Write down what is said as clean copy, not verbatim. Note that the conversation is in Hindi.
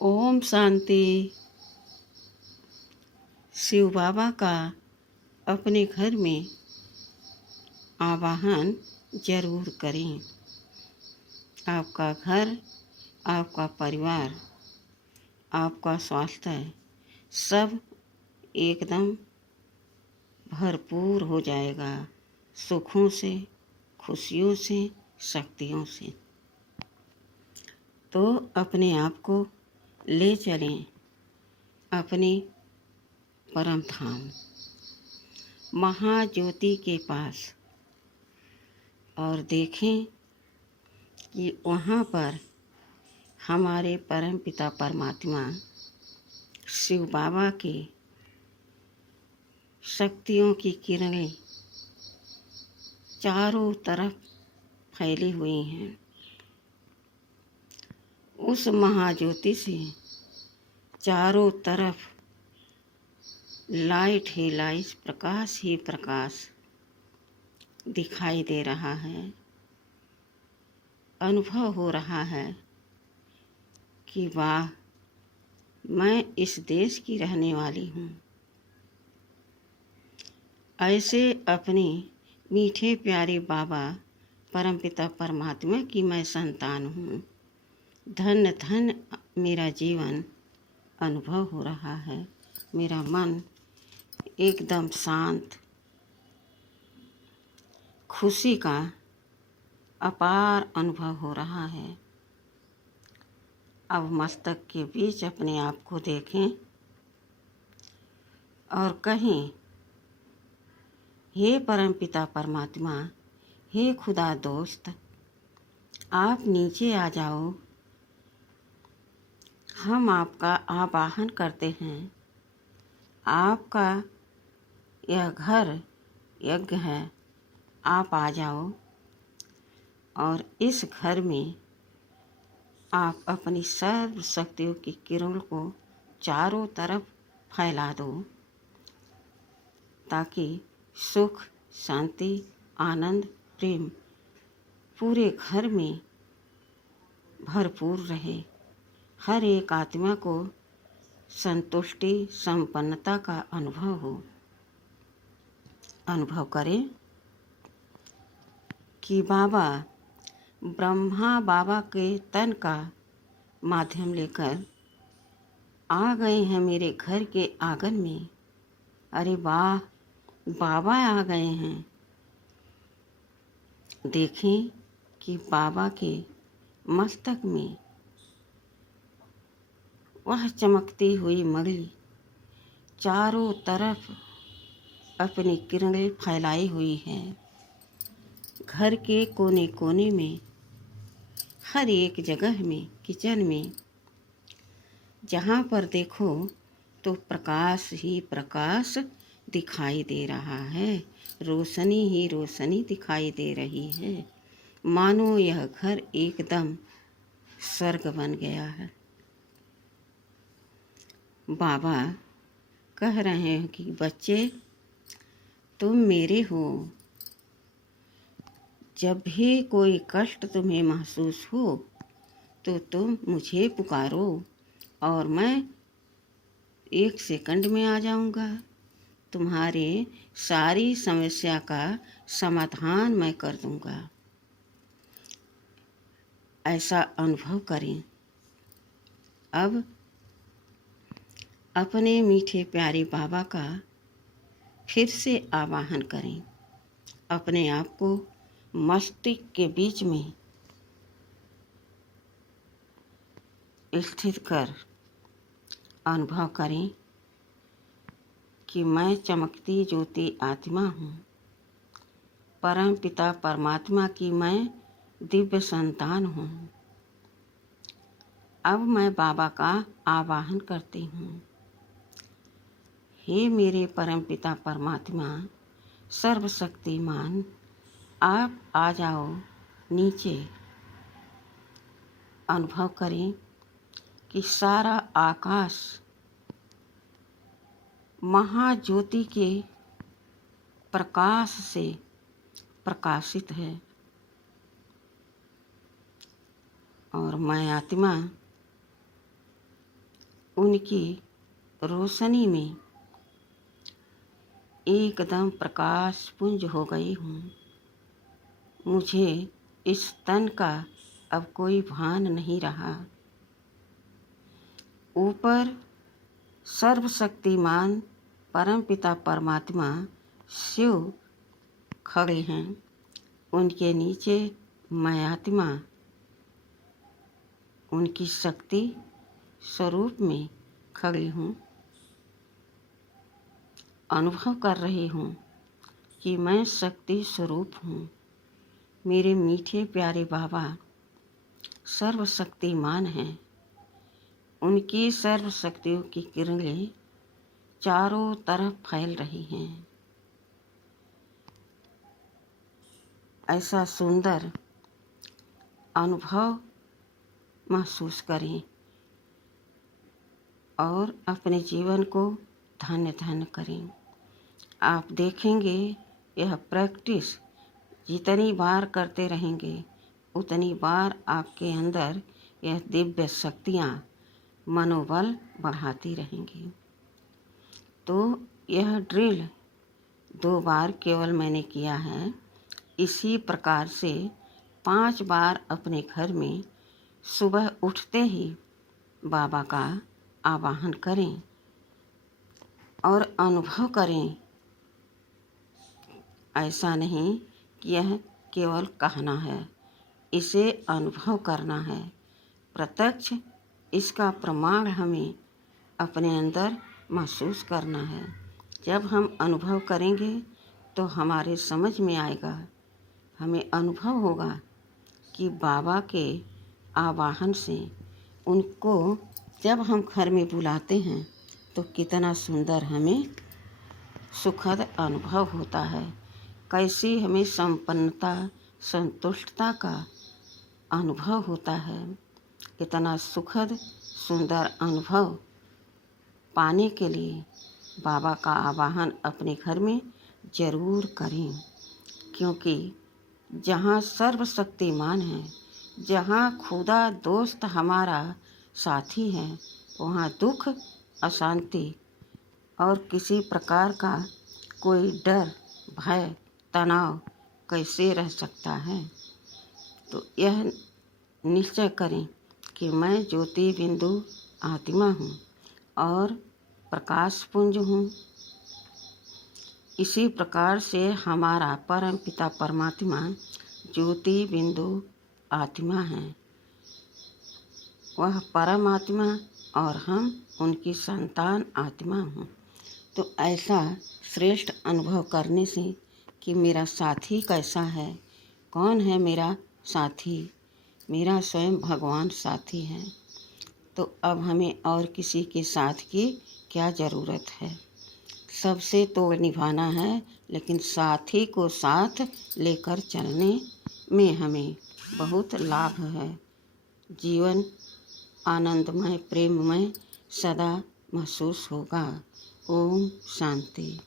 ओम शांति। शिव बाबा का अपने घर में आवाहन जरूर करें। आपका घर, आपका परिवार, आपका स्वास्थ्य सब एकदम भरपूर हो जाएगा, सुखों से, खुशियों से, शक्तियों से। तो अपने आप को ले चलें अपने परम धाम महाज्योति के पास और देखें कि वहाँ पर हमारे परम पिता परमात्मा शिव बाबा की शक्तियों की किरणें चारों तरफ फैली हुई हैं। उस महाज्योति से चारों तरफ लाइट ही लाइट, प्रकाश ही प्रकाश दिखाई दे रहा है। अनुभव हो रहा है कि वाह, मैं इस देश की रहने वाली हूँ। ऐसे अपने मीठे प्यारे बाबा परमपिता परमात्मा की मैं संतान हूँ। धन्य धन्य मेरा जीवन अनुभव हो रहा है। मेरा मन एकदम शांत, खुशी का अपार अनुभव हो रहा है। अब मस्तक के बीच अपने आप को देखें और कहें, हे परमपिता परमात्मा, हे खुदा दोस्त, आप नीचे आ जाओ। हम आपका आवाहन करते हैं। आपका यह घर यज्ञ है, आप आ जाओ और इस घर में आप अपनी सर्व शक्तियों की किरण को चारों तरफ फैला दो, ताकि सुख, शांति, आनंद, प्रेम पूरे घर में भरपूर रहे। हर एक आत्मा को संतुष्टि, संपन्नता का अनुभव हो। अनुभव करें कि बाबा ब्रह्मा बाबा के तन का माध्यम लेकर आ गए हैं मेरे घर के आंगन में। अरे वाह, बाबा आ गए हैं। देखें कि बाबा के मस्तक में वह चमकती हुई मणि चारों तरफ अपनी किरणें फैलाई हुई है। घर के कोने कोने में, हर एक जगह में, किचन में, जहाँ पर देखो तो प्रकाश ही प्रकाश दिखाई दे रहा है। रोशनी ही रोशनी दिखाई दे रही है। मानो यह घर एकदम स्वर्ग बन गया है। बाबा कह रहे हैं कि बच्चे, तुम मेरे हो। जब भी कोई कष्ट तुम्हें महसूस हो तो तुम मुझे पुकारो और मैं 1 सेकंड में आ जाऊंगा। तुम्हारे सारी समस्या का समाधान मैं कर दूंगा। ऐसा अनुभव करें। अब अपने मीठे प्यारे बाबा का फिर से आवाहन करें। अपने आप को मस्तिष्क के बीच में स्थित कर अनुभव करें कि मैं चमकती ज्योति आत्मा हूँ। परम पिता परमात्मा की मैं दिव्य संतान हूँ। अब मैं बाबा का आवाहन करती हूँ। हे मेरे परम पिता परमात्मा सर्वशक्तिमान, आप आ जाओ नीचे। अनुभव करें कि सारा आकाश महाज्योति के प्रकाश से प्रकाशित है और मैं आत्मा उनकी रोशनी में एकदम प्रकाश पुंज हो गई हूँ। मुझे इस तन का अब कोई भान नहीं रहा। ऊपर सर्वशक्तिमान परमपिता परमात्मा शिव खड़े हैं, उनके नीचे मैं आत्मा उनकी शक्ति स्वरूप में खड़ी हूँ। अनुभव कर रही हूँ कि मैं शक्ति स्वरूप हूँ। मेरे मीठे प्यारे बाबा सर्वशक्तिमान हैं। उनकी सर्वशक्तियों की किरणें चारों तरफ फैल रही हैं। ऐसा सुंदर अनुभव महसूस करें और अपने जीवन को धन्य धन्य करें। आप देखेंगे यह प्रैक्टिस जितनी बार करते रहेंगे उतनी बार आपके अंदर यह दिव्य शक्तियाँ मनोबल बढ़ाती रहेंगी। तो यह ड्रिल 2 बार केवल मैंने किया है। इसी प्रकार से 5 बार अपने घर में सुबह उठते ही बाबा का आवाहन करें और अनुभव करें। ऐसा नहीं कि यह केवल कहना है, इसे अनुभव करना है। प्रत्यक्ष इसका प्रमाण हमें अपने अंदर महसूस करना है। जब हम अनुभव करेंगे तो हमारे समझ में आएगा, हमें अनुभव होगा कि बाबा के आवाहन से उनको जब हम घर में बुलाते हैं तो कितना सुंदर हमें सुखद अनुभव होता है। कैसी हमें संपन्नता संतुष्टता का अनुभव होता है। कितना सुखद सुंदर अनुभव पाने के लिए बाबा का आवाहन अपने घर में ज़रूर करें, क्योंकि जहाँ सर्वशक्तिमान है, जहाँ खुदा दोस्त हमारा साथी है, वहाँ दुख अशांति और किसी प्रकार का कोई डर भय तनाव कैसे रह सकता है। तो यह निश्चय करें कि मैं ज्योति बिंदु आत्मा हूँ और प्रकाश पुंज हूँ। इसी प्रकार से हमारा परम पिता परमात्मा ज्योति बिंदु आत्मा है। वह परमात्मा और हम उनकी संतान आत्मा हूँ। तो ऐसा श्रेष्ठ अनुभव करने से कि मेरा साथी कैसा है, कौन है मेरा साथी, मेरा स्वयं भगवान साथी है। तो अब हमें और किसी के साथ की क्या ज़रूरत है। सबसे तो निभाना है, लेकिन साथी को साथ लेकर चलने में हमें बहुत लाभ है। जीवन आनंदमय प्रेममय सदा महसूस होगा। ओम शांति।